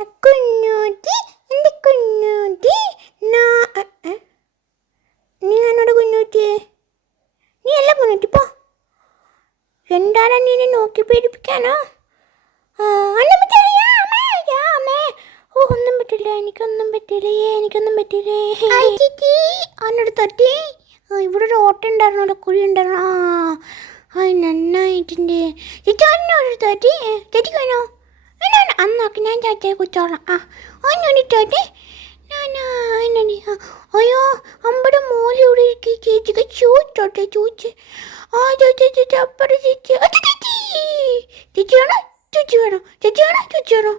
കുഞ്ഞൂട്ടി, എൻ്റെ കുഞ്ഞൂട്ടി. നീ എന്നോട് കുഞ്ഞൂട്ടിയെ, നീ അല്ല കുഞ്ഞൂട്ടി, പോ. എന്താണ് നീ നോക്കി പേടിപ്പിക്കാനോ? ഒന്നും പറ്റില്ല. ഒന്നും പറ്റില്ല, എനിക്കൊന്നും പറ്റില്ലേ. അവനോട് തട്ടി. ഇവിടെ ഒരു ഓട്ടം ഉണ്ടായിരുന്നല്ലോ, കുഴി ഉണ്ടായിരുന്നു. നന്നായിട്ടുണ്ട്. ചേച്ചി ഒന്നോട് തട്ടി വേണോ? അന്നൊക്കെ ഞാൻ ചേച്ചിയെ കുറിച്ചോളാം. ഒന്നോടി തട്ടി. അയ്യോ, അമ്പടെ മോളി ഇവിടെ ഇരിക്കും. ചേച്ചിക്ക് ചൂച്ചോട്ടെ, ചൂച്ച്. ചേച്ചി അപ്പടെ ചേച്ചി. ചേച്ചി വേണോ? ചേച്ചി വേണോ?